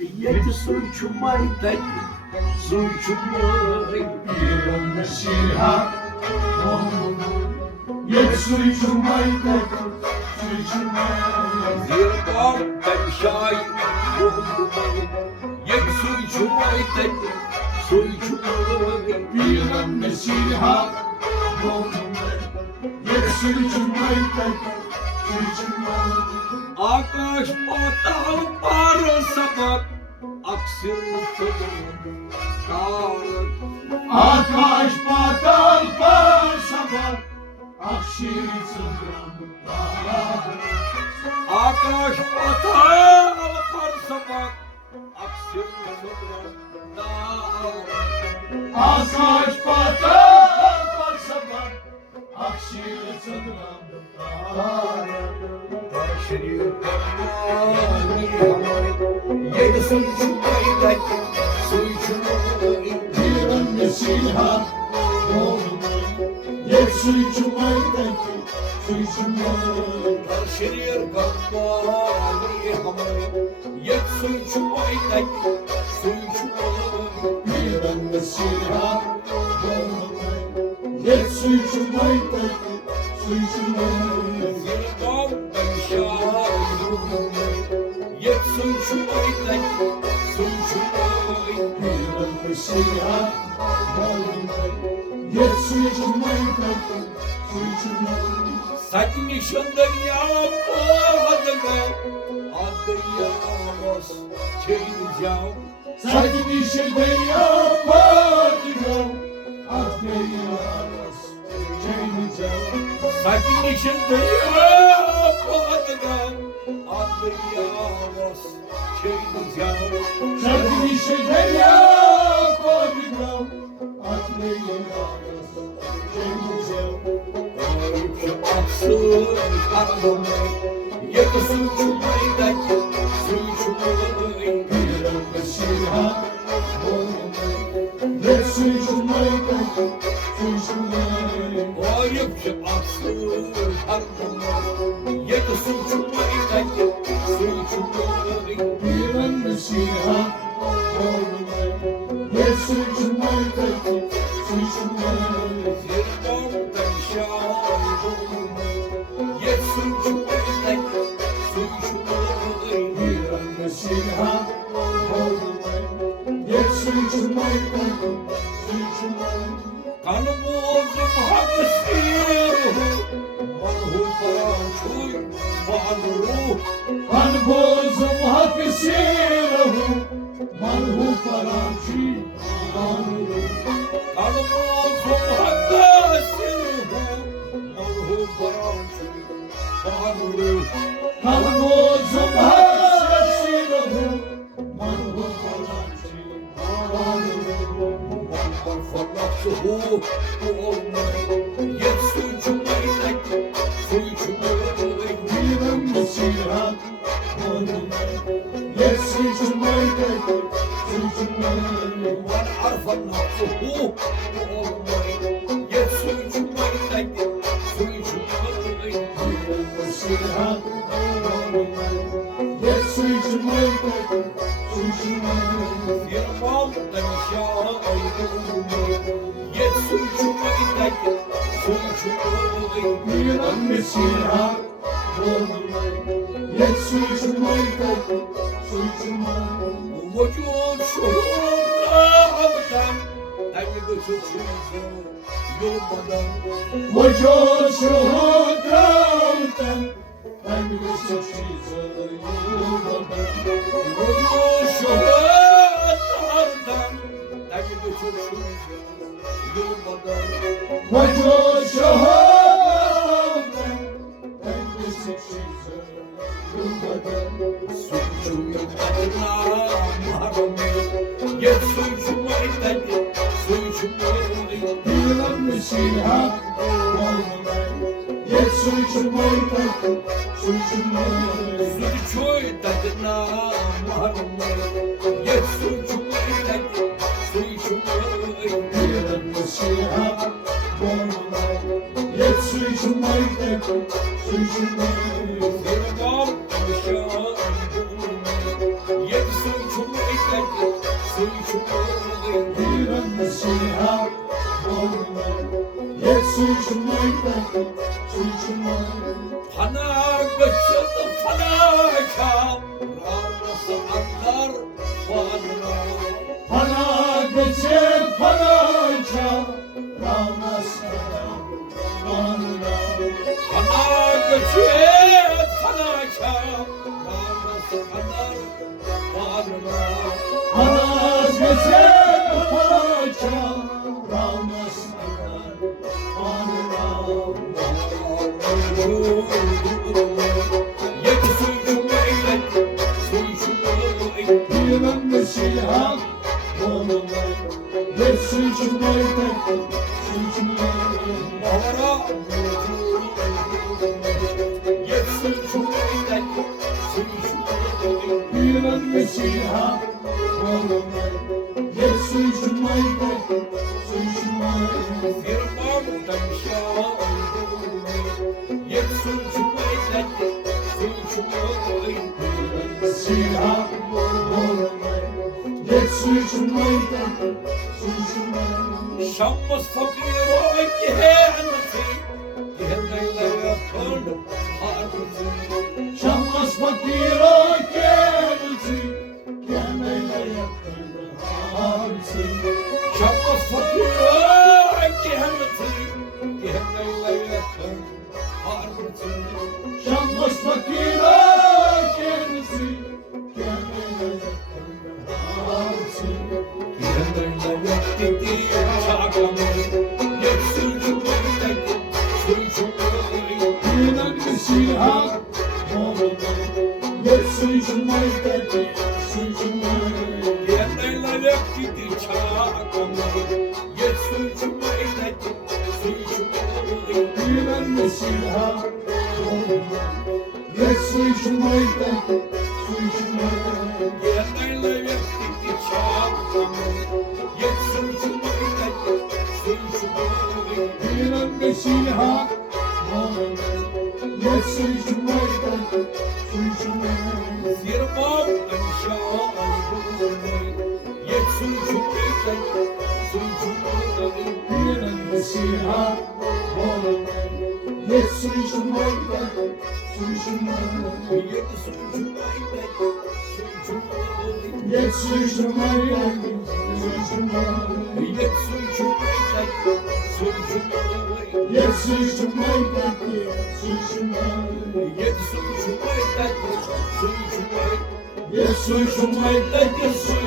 Yedi suçumaydı, suçumaydı. Bir önde silah, yedi suçumaydı, suçumaydı. Zirdan ben şair ruhumayım. Yedi suçumaydı, suçumaydı. Bir önde silah, yedi suçumaydı, suçumaydı. Akaş patal parsa bak, aksın dağlar. Akaş patal parsa bak, akşir sıdram dağlar. Akaş patal parsa bak, aksın dağlar. Akaş patal parsa bak, akşir sıdram dağlar. Taşırıyor kanmani hamari, yedi suçumaydı, suçumaydı. Bir önde silah, yedi suçumaydı, suçumaydı. Taşırıyor kanmani hamari, yedi suçumaydı, suçumaydı. Bir önde silah, yedi suçumaydı, suçumaydı. Zirdan ben şair ruhumayım, yedi suçumaydı, suçumaydı. Bir önde silah, yedi suçumaydı, suçumaydı. Sakin yaşından yapmadığına adı yağmaz çeyneyeceğim. Sakin işinde yapmadım, atmayacağız, çeyneyeceğim. Sakin yaşından yapmadığına adı yağmaz çeyneyeceğim. Sakin işinde yapmadım, atmayacağız, çeyneyeceğim. Ayıpçı atsın karnımı, yedi suçumaydı, suçumaydı. Bir önde silah, yedi suçumaydı, suçumaydı. Ayıpçı atsın karnımı, yedi suçumaydı, suçumaydı. Bir önde silah, yedi suçumaydı, suçumaydı. Zirdan ben şair ruhumayım, yedi suçumaydı, suçumaydı. Bir önde silah, yedi suçumaydı, suçumaydı. Kanı bozdum hakkısıyım, manhu parançuy, manruh. Kan bozum hakkısıyım, manhu parançı, manhu. Kanı bozdum hakkısıyım, manhu parançuy, manruh. Kan bozum hakkısıyım, manhu parançı, manhu. Farfalakçı hu olmayı, yedi suçumaydı, suçumaydı. Bir önde silah, yedi suçumaydı, suçumaydı. Var arfalakçı hu olmayı, yedi suçumaydı, suçumaydı. Bir önde silah, yedi suçumaydı, suçumaydı. Yırmaldan şairdim, yedi suçumaydı, suçumaydı. Bir önde silah, yedi suçumaydı, suçumaydı. Vücut şuurdan, aynı göçücüğü yolmadan. Vücut şuhudan, ben bir suçsuzum yolmadan. Vücut şuurdan, aynı göçücüğü yolmadan. Vücut şuhudan, ben bir suçsuzum yolmadan. Suçumun adına mahrum, yedi suçumaydı, suçumaydı. Bir önde silah, yedi suçumaydı, suçumaydı. Suçuy tadına mahrum, yedi suçumaydı, suçumaydı. Bir önde silah, yedi suçumaydı, suçumaydı. Yedi suçumaydı, Mesih'a olma. Yesus mayda, Yesus mayda. Fana göçüldü fana kam Ramazı anlar varına Para geçer paraca, Ramazan'a anla. Fana göçüldü fana kam Ramazı anlar varına Para geçer paraca, Ramazan'a anla. Bilmem Mesih'a olma. Yesus mayda, Yesus mayda. Bilmem Mesih'a olma. Yesus mayda, Yesus mayda. Mesih'a olma. Yesus mayda, Yesus mayda. Şammas fakir o kehaneti Kehanayla yakın harbi Şammas fakir o kendisi, kendine yakın hamsi. Şammas fakir o kehaneti Kehanayla yakın harbi Şammas fakir o kendisi, kendine yakın hamsi. Kehanayla yakti çakamı Yesin cümleydeki suçumu Bilmem Mesih'a olma. Yesus mayda, Yesus mayda. Kehanayla yakti çakamı Yesin cümleydeki suçumu Bilmem Mesih'a olma. Yesus mayda, Yesus mayda. Bilmem Mesih'a olma. Yesus mayda, Yesus mayda. Bilmem Mesih'a olma. Yesus mayda, Yesus mayda. Yesus mayda, Yesus mayda. Yesus mayda, Yesus mayda. Yesus mayda, Yesus